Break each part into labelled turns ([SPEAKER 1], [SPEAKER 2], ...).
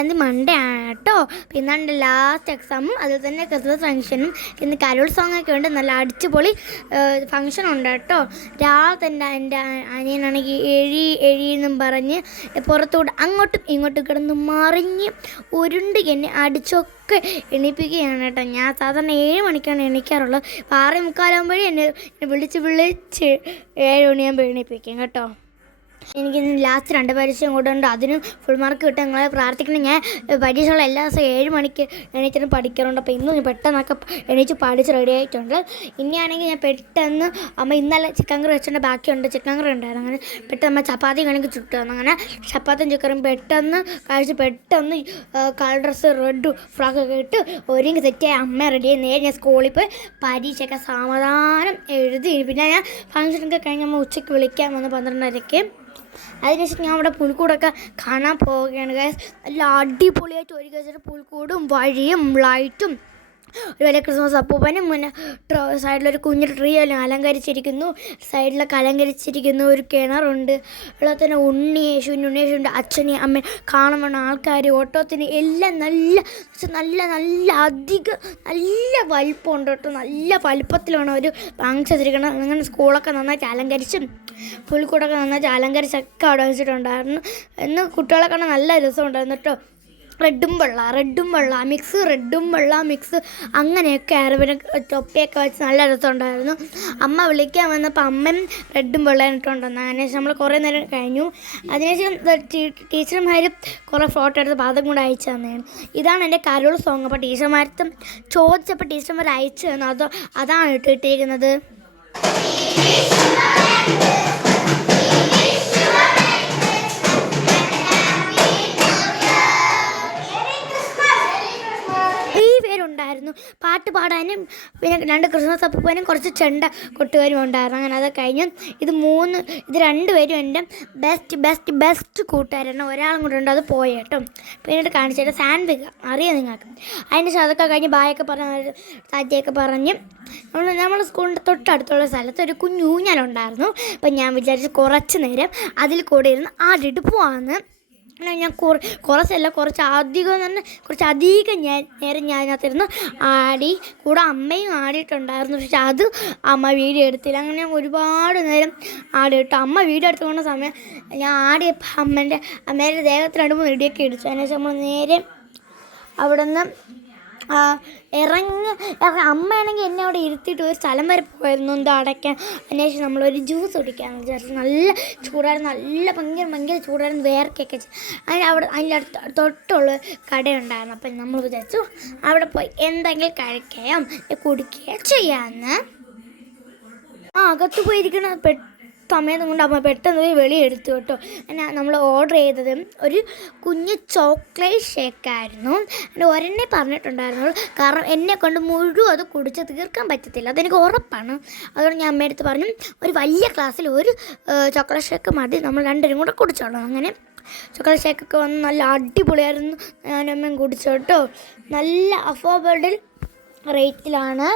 [SPEAKER 1] രണ്ടാം തീയതി മൺഡേ ആണ് കേട്ടോ. പിന്നെ ലാസ്റ്റ് എക്സാമും അതിൽ തന്നെ ക്രിസ്മസ് ഫംഗ്ഷനും ഇന്ന് കരോൾ സോങ് ഒക്കെ ഉണ്ട്. നല്ല അടിച്ചുപൊളി ഫംഗ്ഷൻ ഉണ്ട് കേട്ടോ. രാവിലെ തന്നെ എന്റെ അനിയനാണെങ്കിൽ എഴി എഴി എന്നും പറഞ്ഞ് പുറത്തോട്ട് അങ്ങോട്ടും ഇങ്ങോട്ടും കിടന്ന് മറിഞ്ഞ് ഉരുണ്ട് എന്നെ അടിച്ചൊക്കെ എണീപ്പിക്കുകയാണ് കേട്ടോ. ഞാൻ സാധാരണ ഏഴ് മണിക്കാണ് എണീക്കാറുള്ളത്. ആറേ മുക്കാലാകുമ്പോഴേ എന്നെ വിളിച്ച് വിളിച്ച് ഏഴ് മണിയാകുമ്പോൾ എണീപ്പിക്കും കേട്ടോ. എനിക്ക് ലാസ്റ്റ് രണ്ട് പരീക്ഷയും കൂടെ ഉണ്ട് അതിനും ഫുൾ മാർക്ക് കിട്ടാൻ നിങ്ങളെ പ്രാർത്ഥിക്കണം. ഞാൻ പരീക്ഷകൾ എല്ലാ ദിവസവും ഏഴ് മണിക്ക് എണീറ്റിന് പഠിക്കാറുണ്ട്. അപ്പോൾ ഇന്നും പെട്ടെന്നൊക്കെ എണീച്ച് പഠിച്ച് റെഡി ആയിട്ടുണ്ട്. ഇനിയാണെങ്കിൽ ഞാൻ പെട്ടെന്ന് അമ്മ ഇന്നലെ ചിക്കൻ കറി വെച്ചിട്ട് ബാക്കിയുണ്ട്. ചിക്കൻ കറി ഉണ്ടായിരുന്നു. അങ്ങനെ പെട്ടെന്ന് അമ്മ ചപ്പാത്തി കണക്ക് ചുട്ടുവന്നു. അങ്ങനെ ചപ്പാത്തിയും ചിക്കറും പെട്ടെന്ന് കഴിച്ച് പെട്ടെന്ന് കളർ ഡ്രസ്സ് റെഡ് ഫ്രോക്കൊക്കെ ഇട്ട് ഒരുങ്ങി സെറ്റായി. അമ്മ റെഡിയായി നേരെ ഞാൻ സ്കൂളിൽ പോയി പരീക്ഷയൊക്കെ സമാധാനം എഴുതി. പിന്നെ ഞാൻ ഫംഗ്ഷനൊക്കെ കഴിഞ്ഞ് അമ്മ ഉച്ചയ്ക്ക് വിളിക്കാൻ വന്ന് പന്ത്രണ്ടരയ്ക്ക്. അതിനുശേഷം ഞാൻ അവിടെ പുൽക്കൂടൊക്കെ കാണാൻ പോവുകയാണ് ഗൈസ് നല്ല അടിപൊളിയായിട്ട് ഒരു വെച്ചിട്ട് പുൽക്കൂടും വഴിയും ലൈറ്റും ഒരു വലിയ ക്രിസ്മസ് അപ്പൂപ്പനും മുന്നേ സൈഡിലൊരു കുഞ്ഞു ട്രീ എല്ലാം അലങ്കരിച്ചിരിക്കുന്നു. സൈഡിലൊക്കെ അലങ്കരിച്ചിരിക്കുന്നു ഒരു കിണറുണ്ട്. അതുപോലെ തന്നെ ഉണ്ണി യേശുവിന്റെ ഉണ്ണി യേശുവിന്റെ അച്ഛനെ അമ്മ വേണ്ട ആൾക്കാർ ഓട്ടോത്തിന് എല്ലാം നല്ല നല്ല നല്ല അധികം നല്ല വലിപ്പമുണ്ട് കേട്ടോ. നല്ല വലിപ്പത്തിലാണ് അവർ വാങ്ങിച്ചിരിക്കണം അങ്ങനെ സ്കൂളൊക്കെ നന്നായിട്ട് അലങ്കരിച്ചും പുൽക്കൂടൊക്കെ നന്നായിട്ട് അലങ്കരിച്ചൊക്കെ അവിടെ വെച്ചിട്ടുണ്ടായിരുന്നു. എന്ന് കുട്ടികളെ കാണാൻ നല്ല രസമുണ്ടായിരുന്നു കേട്ടോ. റെഡും വെള്ള റെഡും വെള്ള മിക്സ് റെഡും വെള്ള മിക്സ് അങ്ങനെയൊക്കെ ആയിരുന്നു പിന്നെ തൊപ്പിയൊക്കെ വെച്ച് നല്ല രസമുണ്ടായിരുന്നു. അമ്മ വിളിക്കാൻ വന്നപ്പോൾ അമ്മയും റെഡും വെള്ളയും ഇട്ടുണ്ടെന്ന് അതിനുശേഷം നമ്മൾ കുറേ നേരം കഴിഞ്ഞു. അതിനുശേഷം ടീച്ചർമാർ കുറേ ഫോട്ടോ എടുത്ത് പാദം കൂടെ അയച്ചു തന്നെയാണ് ഇതാണ് എന്റെ കരോൾ സോങ്. അപ്പോൾ ടീച്ചർമാർക്കും ചോദിച്ചപ്പോൾ ടീച്ചർമാർ അയച്ചു തന്നു. അതോ അതാണ് ഇട്ടിട്ടിരിക്കുന്നത് പേരുണ്ടായിരുന്നു പാട്ട് പാടാനും പിന്നെ രണ്ട് ക്രിസ്മസ് അപ്പൂപ്പനും കുറച്ച് ചെണ്ട കൊട്ടുകാരും ഉണ്ടായിരുന്നു. അങ്ങനെ അത് കഴിഞ്ഞ് ഇത് മൂന്ന് ഇത് രണ്ട് രണ്ടുപേരും എന്റെ ബെസ്റ്റ് ബെസ്റ്റ് ബെസ്റ്റ് കൂട്ടുകാരാണ്. ഒരാളും കൂടെ ഉണ്ട് അത് പോയ കേട്ടോ. പിന്നീട് കാണിച്ചിട്ട് സാൻവിക അറിയാം നിങ്ങൾക്ക്? അതിന്റെ അതൊക്കെ കഴിഞ്ഞ് ബായൊക്കെ പറഞ്ഞ് താറ്റയൊക്കെ പറഞ്ഞ് നമ്മൾ നമ്മൾ സ്കൂളിന്റെ തൊട്ടടുത്തുള്ള സ്ഥലത്ത് ഒരു കുഞ്ഞൂഞ്ഞാലുണ്ടായിരുന്നു അപ്പം ഞാൻ വിചാരിച്ചു കുറച്ച് നേരം അതിൽ കൂടെ ഇരുന്ന് ആടിയിട്ട് അങ്ങനെ ഞാൻ കുറ കുറച്ചല്ല കുറച്ച് അധികം തന്നെ കുറച്ച് അധികം ഞാൻ നേരം ഞാൻ അതിനകത്തിരുന്ന് ആടി കൂടെ അമ്മയും ആടിയിട്ടുണ്ടായിരുന്നു. പക്ഷെ അത് അമ്മ വീഡിയോ എടുത്തില്ല. അങ്ങനെ ഞാൻ ഒരുപാട് നേരം ആടി ഇട്ടു അമ്മ വീഡിയോ എടുത്തുകൊണ്ട സമയം ഞാൻ ആടിയപ്പോൾ അമ്മേന്റെ അമ്മേന്റെ ദേഹത്ത് രണ്ട് മൂന്ന് ഇടിയൊക്കെ അതിനുശേഷം നമ്മൾ നേരെ അവിടെ നിന്ന് ഇറങ്ങി. അമ്മയാണെങ്കിൽ എന്നെ അവിടെ ഇരുത്തിയിട്ട് ഒരു സ്ഥലം വരെ പോയിരുന്നു എന്തോ അടയ്ക്കാൻ. അതിനുശേഷം നമ്മളൊരു ജ്യൂസ് കുടിക്കാമെന്ന് വിചാരിച്ചു. നല്ല ചൂടായിരുന്നു. നല്ല ഭയങ്കര ഭയങ്കര ചൂടായിരുന്നു വേർക്കൊക്കെ. അതിന് അവിടെ അതിന്റെ അടുത്ത് തൊട്ടുള്ള കടയുണ്ടായിരുന്നു. അപ്പം നമ്മൾ വിചാരിച്ചു അവിടെ പോയി എന്തെങ്കിലും കഴിക്കുകയോ കുടിക്കുകയോ ചെയ്യാമെന്ന് ആ അകത്ത് പോയിരിക്കണ പെ സമയം കൊണ്ട് അമ്മ പെട്ടെന്ന് പോയി വെളിയെടുത്തു കേട്ടോ. പിന്നെ നമ്മൾ ഓർഡർ ചെയ്തത് ഒരു കുഞ്ഞ് ചോക്ലേറ്റ് ഷേക്കായിരുന്നു എന്റെ ഒരെണ്ണേ പറഞ്ഞിട്ടുണ്ടായിരുന്നു കാരണം എന്നെ കൊണ്ട് മുഴുവൻ അത് കുടിച്ച് തീർക്കാൻ പറ്റത്തില്ല. അതെനിക്ക് ഉറപ്പാണ്. അതുകൊണ്ട് ഞാൻ അമ്മയടുത്ത് പറഞ്ഞു ഒരു വലിയ ക്ലാസ്സിൽ ഒരു ചോക്ലേറ്റ് ഷേക്ക് മതി. നമ്മൾ രണ്ടുപേരും കൂടെ കുടിച്ചോളാം. അങ്ങനെ ചോക്ലേറ്റ് ഷേക്കൊക്കെ വന്ന് നല്ല അടിപൊളിയായിരുന്നു. ഞാനമ്മയും കുടിച്ചു കേട്ടോ. നല്ല അഫോർഡബിൾ റേറ്റിലാണ്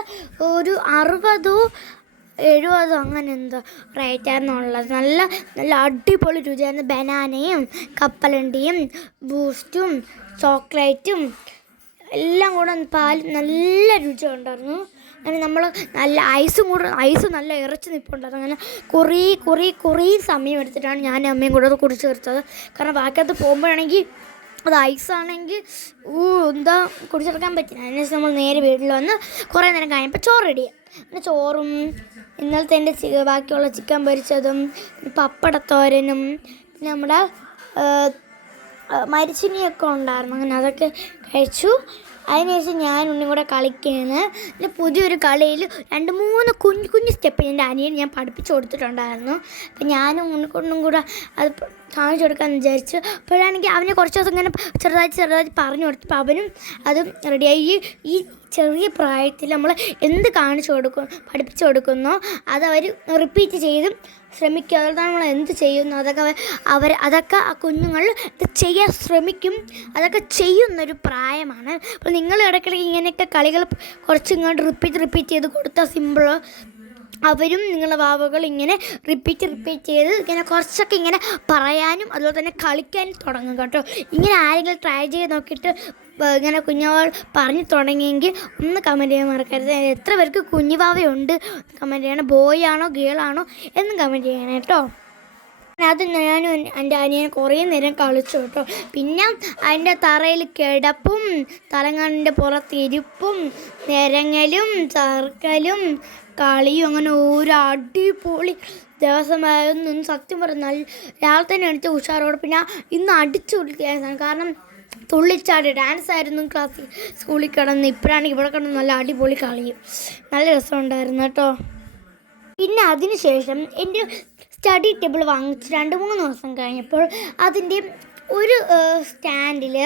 [SPEAKER 1] ഒരു അറുപതോ എഴുപതോ അങ്ങനെ എന്തോ റേറ്റ് ആയിരുന്നുള്ളത് നല്ല നല്ല അടിപൊളി രുചിയായിരുന്നു ബനാനയും കപ്പലണ്ടിയും ബൂസ്റ്റും ചോക്ലേറ്റും എല്ലാം കൂടെ പാൽ നല്ല രുചി ഉണ്ടായിരുന്നു. അങ്ങനെ നമ്മൾ നല്ല ഐസും കൂടെ ഐസ് നല്ല ഇറച്ചി നിൽപ്പുണ്ടായിരുന്നു അങ്ങനെ കുറേ കുറേ കുറേ സമയം എടുത്തിട്ടാണ് ഞാൻ അമ്മയും കൂടെ അത് കുടിച്ച് തീർത്തത്. കാരണം ബാക്കിയകത്ത് പോകുമ്പോഴാണെങ്കിൽ അത് ഐസാണെങ്കിൽ ഊ എന്താ കുടിച്ചെടുക്കാൻ പറ്റില്ല. അതിനുശേഷം നമ്മൾ നേരെ വീട്ടിൽ വന്ന് കുറേ നേരം കഴിഞ്ഞപ്പോൾ ചോറ് റെഡി പിന്നെ ചോറും ഇന്നലത്തെ എന്റെ ബാക്കിയുള്ള ചിക്കൻ പൊരിച്ചതും പപ്പടത്തോരനും പിന്നെ നമ്മുടെ മരിച്ചിനിയൊക്കെ ഉണ്ടായിരുന്നു. അങ്ങനെ അതൊക്കെ കഴിച്ചു. അതിനുശേഷം ഞാൻ ഉണ്ണി കൂടെ കളിക്കുകയാണ്. പിന്നെ പുതിയൊരു കളിയിൽ രണ്ട് മൂന്ന് കുഞ്ഞു കുഞ്ഞു സ്റ്റെപ്പ് എന്റെ അനിയൻ ഞാൻ പഠിപ്പിച്ചു കൊടുത്തിട്ടുണ്ടായിരുന്നു. അപ്പം ഞാനും ഉണ്ണിക്കൊണ്ടും കൂടെ അത് കാണിച്ചു കൊടുക്കാമെന്ന് വിചാരിച്ചു. അപ്പോഴാണെങ്കിൽ അവനെ കുറച്ച് ദിവസം ഇങ്ങനെ ചെറുതായിട്ട് ചെറുതായിട്ട് പറഞ്ഞു കൊടുത്തപ്പോൾ അവനും അതും റെഡിയായി ഈ ചെറിയ പ്രായത്തിൽ നമ്മൾ എന്ത് കാണിച്ചു കൊടുക്കും പഠിപ്പിച്ചു കൊടുക്കുന്നോ അത് അവർ റിപ്പീറ്റ് ചെയ്ത്. ശ്രമിക്കുക അതുകൊണ്ട് നമ്മൾ എന്ത് ചെയ്യുന്നു അതൊക്കെ അവർ അതൊക്കെ ആ കുഞ്ഞുങ്ങൾ ഇത് ചെയ്യാൻ ശ്രമിക്കും. അതൊക്കെ ചെയ്യുന്നൊരു പ്രായമാണ്. അപ്പോൾ നിങ്ങൾ ഇടയ്ക്കിടയ്ക്ക് ഇങ്ങനെയൊക്കെ കളികൾ കുറച്ച് ഇങ്ങോട്ട് റിപ്പീറ്റ് റിപ്പീറ്റ് ചെയ്ത് കൊടുത്താൽ സിമ്പിൾ അവരും നിങ്ങളുടെ വാവകൾ ഇങ്ങനെ റിപ്പീറ്റ് റിപ്പീറ്റ് ചെയ്ത് ഇങ്ങനെ കുറച്ചൊക്കെ ഇങ്ങനെ പറയാനും അതുപോലെ തന്നെ കളിക്കാനും തുടങ്ങും കേട്ടോ. ഇങ്ങനെ ആരെങ്കിലും ട്രൈ ചെയ്ത് നോക്കിയിട്ട് ഇങ്ങനെ കുഞ്ഞുവാൾ പറഞ്ഞു തുടങ്ങിയെങ്കിൽ ഒന്ന് കമന്റ് ചെയ്യാൻ മറക്കരുത്. എത്ര പേർക്ക് കുഞ്ഞുവാവയുണ്ട് കമന്റ് ചെയ്യണം. ബോയ് ആണോ ഗേൾ ആണോ എന്നും കമന്റ് ചെയ്യണം കേട്ടോ. അത് ഞാനും എൻ- എന്റെ അനിയനെ കുറേ നേരം കളിച്ചു കേട്ടോ. പിന്നെ അതിന്റെ തറയിൽ കിടപ്പും തലങ്ങാണിന്റെ പുറത്ത് ഇരിപ്പും നിരങ്ങലും ചർക്കലും കളിയും അങ്ങനെ ഒരു അടിപൊളി ദിവസമായിരുന്നു. ഇന്ന് സത്യം പറഞ്ഞാൽ രാവിലെ തന്നെ എടുത്ത് ഉഷാറോടെ പിന്നെ ഇന്ന് അടിച്ചു കൊടുക്കുകയായിരുന്നു കാരണം തുള്ളിച്ചാടി ഡാൻസ് ആയിരുന്നു ക്ലാസ്സിൽ സ്കൂളിൽ കിടന്ന് ഇപ്പോഴാണെങ്കിൽ ഇവിടെ കിടന്ന് നല്ല അടിപൊളി കളിയും. നല്ല രസമുണ്ടായിരുന്നു കേട്ടോ. പിന്നെ അതിനുശേഷം എന്റെ സ്റ്റഡി ടേബിൾ വാങ്ങിച്ച് രണ്ട് മൂന്ന് ദിവസം കഴിഞ്ഞപ്പോൾ അതിന്റെ ഒരു സ്റ്റാൻഡിൽ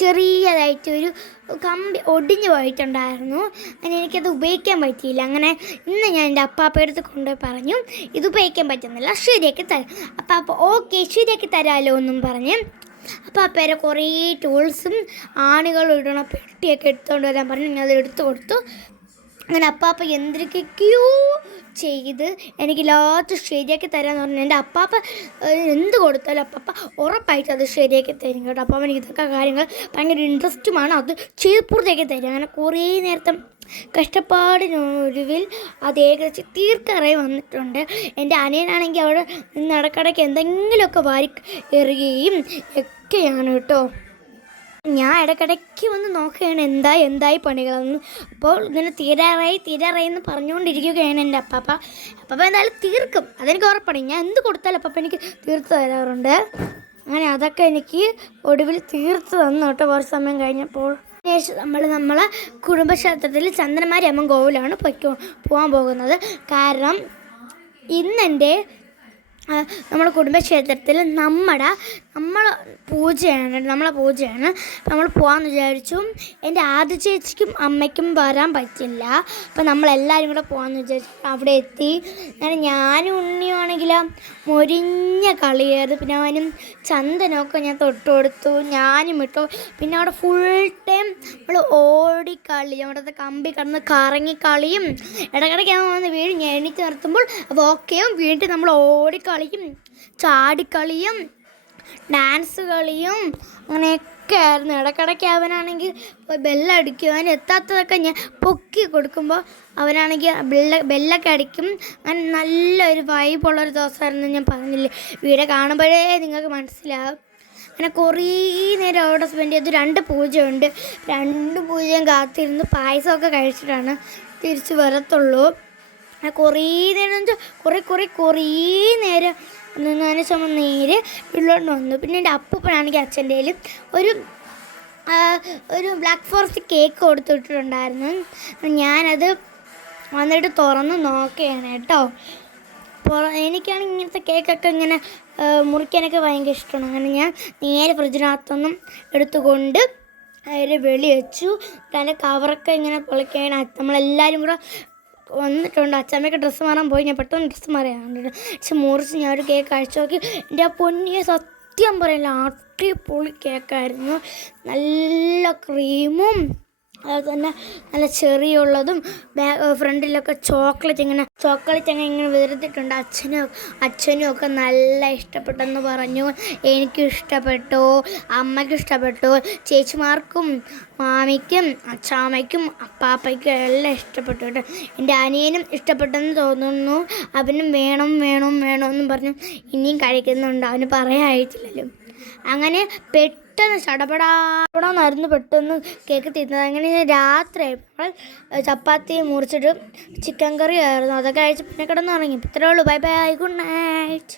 [SPEAKER 1] ചെറിയതായിട്ട് ഒരു കമ്പി ഒടിഞ്ഞു പോയിട്ടുണ്ടായിരുന്നു. അങ്ങനെ എനിക്കത് ഉപയോഗിക്കാൻ പറ്റിയില്ല. അങ്ങനെ ഇന്ന് ഞാൻ എന്റെ അപ്പാപ്പയടുത്ത് കൊണ്ടുപോയി പറഞ്ഞു ഇത് ഉപയോഗിക്കാൻ പറ്റുന്നില്ല. ശരിയാക്കി തരാം. അപ്പാപ്പ ഓക്കെ ശരിയാക്കി തരാമല്ലോ എന്നും പറഞ്ഞ് അപ്പോൾ അപ്പേരെ കുറേ ടൂൾസും ആണുകൾ ഇടണ പെട്ടിയൊക്കെ എടുത്തുകൊണ്ട് വരാൻ പറഞ്ഞു. ഞാൻ അത് എടുത്തു കൊടുത്തു. അങ്ങനെ അപ്പാപ്പ എന്തൊക്കെയോ ചെയ്ത് എനിക്ക് ലാസ്റ്റ് ശരിയാക്കി തരാമെന്ന് പറഞ്ഞു എന്റെ അപ്പാപ്പ എന്ത് കൊടുത്താലും അപ്പാപ്പ ഉറപ്പായിട്ട് അത് ശരിയാക്കി തരും കേട്ടോ. അപ്പം എനിക്ക് ഇതൊക്കെ കാര്യങ്ങൾ ഭയങ്കര ഇൻട്രസ്റ്റുമാണ്. അത് ചെയ്ത് പൂർത്തിയാക്കി തരും. അങ്ങനെ കുറേ നേരത്തെ കഷ്ടപ്പാടിനൊരുവിൽ അത് ഏകദേശം തീർക്കറായി വന്നിട്ടുണ്ട്. എന്റെ അനിയനാണെങ്കിൽ അവിടെ നിന്ന് ഇടക്കിടയ്ക്ക് എന്തെങ്കിലുമൊക്കെ വാരി എറിയുകയും ഒക്കെയാണ് കേട്ടോ. ഞാൻ ഇടയ്ക്കിടയ്ക്ക് വന്ന് നോക്കുകയാണ് എന്താ എന്തായി പണികളെന്ന്. അപ്പോൾ ഇങ്ങനെ തീരാറായി തീരാറായി എന്ന് പറഞ്ഞുകൊണ്ടിരിക്കുകയാണ് എന്റെ അപ്പാപ്പ. അപ്പാപ്പ എന്തായാലും തീർക്കും. അതെനിക്ക് ഉറപ്പാണ്. ഞാൻ എന്ത് കൊടുത്താലും അപ്പാപ്പ എനിക്ക് തീർത്ത് തരാറുണ്ട്. അങ്ങനെ അതൊക്കെ എനിക്ക് ഒടുവിൽ തീർത്തു തന്നു കേട്ടോ കുറച്ച് സമയം കഴിഞ്ഞപ്പോൾ. ശേഷം നമ്മൾ നമ്മളെ കുടുംബക്ഷേത്രത്തിൽ ചന്ദനമാരി അമ്മ കോവിലാണ് പൊയ്ക്കോ പോകാൻ പോകുന്നത്. കാരണം ഇന്നെന്റെ നമ്മുടെ കുടുംബക്ഷേത്രത്തിൽ നമ്മുടെ നമ്മൾ പൂജയാണ് നമ്മളെ പൂജയാണ്. നമ്മൾ പോകാമെന്ന് വിചാരിച്ചു. എന്റെ ആദ്യ ചേച്ചിക്കും അമ്മയ്ക്കും വരാൻ പറ്റില്ല. അപ്പം നമ്മളെല്ലാവരും കൂടെ പോകാമെന്ന് വിചാരിച്ചു. അവിടെ എത്തി. അങ്ങനെ ഞാനും ഉണ്ണിയുമാണെങ്കിൽ മൊരിഞ്ഞ കളിയായിരുന്നു പിന്നെ അവനും ചന്ദനമൊക്കെ ഞാൻ തൊട്ട് കൊടുത്തു. ഞാനും ഇട്ടു. പിന്നെ അവിടെ ഫുൾ ടൈം നമ്മൾ ഓടിക്കളി. അവിടുത്തെ കമ്പി കടന്ന് കറങ്ങി കളിയും ഇടയ്ക്കിടയ്ക്ക് അവൻ വന്ന് ഞാൻ എണീറ്റ് നിർത്തുമ്പോൾ ഓക്കെയും വീണ്ടും നമ്മൾ ഓടിക്കളിയും ചാടിക്കളിയും ഡാൻസ് കളിയും അങ്ങനെയൊക്കെ ആയിരുന്നു. ഇടക്കിടയ്ക്ക് അവനാണെങ്കിൽ ബെല്ലടിക്കും അവൻ എത്താത്തതൊക്കെ ഞാൻ പൊക്കി കൊടുക്കുമ്പോൾ അവനാണെങ്കിൽ ബെല്ല ബെല്ലൊക്കെ അടിക്കും. അങ്ങനെ നല്ലൊരു വൈബുള്ളൊരു ദിവസമായിരുന്നു ഞാൻ പറഞ്ഞില്ലേ? വീഡിയോ കാണുമ്പോഴേ നിങ്ങൾക്ക് മനസ്സിലാവും. അങ്ങനെ കുറേ നേരം അവിടെ സ്പെൻഡ് ചെയ്തു. രണ്ട് പൂജയുണ്ട്. രണ്ട് പൂജയും കാത്തിരുന്ന്. പായസമൊക്കെ കഴിച്ചിട്ടാണ് തിരിച്ച് വരത്തുള്ളൂ. അങ്ങനെ കുറേ നേരം എന്ന് വെച്ചാൽ കുറേ കുറേ കുറേ നേരം നിന്നതിന് ശേഷം നേരെ വീട്ടിലോട്ട് വന്നു. പിന്നെ എന്റെ അപ്പൂപ്പനാണെങ്കിൽ അച്ഛന്റെ ഒരു ഒരു ബ്ലാക്ക് ഫോറസ്റ്റ് കേക്ക് കൊടുത്തിട്ടുണ്ടായിരുന്നു. ഞാനത് വന്നിട്ട് തുറന്ന് നോക്കുകയാണ് കേട്ടോ. എനിക്കാണ് ഇങ്ങനത്തെ കേക്കൊക്കെ ഇങ്ങനെ മുറിക്കാനൊക്കെ ഭയങ്കര ഇഷ്ടമാണ്. അങ്ങനെ ഞാൻ നേരെ ഫ്രിഡ്ജിനകത്തൊന്നും എടുത്തുകൊണ്ട് അതിൽ വെളി വെച്ചു. അതിന്റെ കവറൊക്കെ ഇങ്ങനെ പൊളിക്കുകയാണ്. നമ്മളെല്ലാവരും കൂടെ വന്നിട്ടുണ്ട്. അച്ഛമ്മയ്ക്ക് ഡ്രസ്സ് മാറാൻ പോയി. ഞാൻ പെട്ടെന്ന് ഡ്രസ്സ് മാറിയാണ് പക്ഷെ മുറിച്ച് ഞാൻ ഒരു കേക്ക് അഴിച്ചു നോക്കി. എന്റെ ആ പൊന്നിയെ സത്യം പറയില്ല അടിപൊളി കേക്കായിരുന്നു നല്ല ക്രീമും അതുപോലെ തന്നെ നല്ല ചെറിയുള്ളതും ഫ്രണ്ടിലൊക്കെ ചോക്ലേറ്റ് ഇങ്ങനെ ചോക്ലേറ്റ് അങ്ങനെ ഇങ്ങനെ വിതർത്തിട്ടുണ്ട് അച്ഛനും അച്ഛനും ഒക്കെ നല്ല ഇഷ്ടപ്പെട്ടെന്ന് പറഞ്ഞു. എനിക്കും ഇഷ്ടപ്പെട്ടു അമ്മയ്ക്കും ഇഷ്ടപ്പെട്ടു ചേച്ചിമാർക്കും മാമിക്കും അച്ചാമ്മയ്ക്കും അപ്പാപ്പയ്ക്കും എല്ലാം ഇഷ്ടപ്പെട്ടു കേട്ടോ എന്റെ അനിയനും ഇഷ്ടപ്പെട്ടെന്ന് തോന്നുന്നു. അവനും വേണം വേണം വേണമെന്നും പറഞ്ഞു. ഇനിയും കഴിക്കുന്നുണ്ട്. അവന് പറയായിട്ടില്ലല്ലോ അങ്ങനെ പെട്ടെന്ന് ചടപടാന്നായിരുന്നു പെട്ടെന്ന് കേക്ക് തീരുന്നത് അങ്ങനെ രാത്രി ചപ്പാത്തി മുറിച്ചിട്ട് ചിക്കൻ കറി ആയിരുന്നു. അതൊക്കെ കഴിച്ച് പിന്നെ കിടന്നുറങ്ങി. ഇത്രേ ഉള്ളൂ. Bye bye good night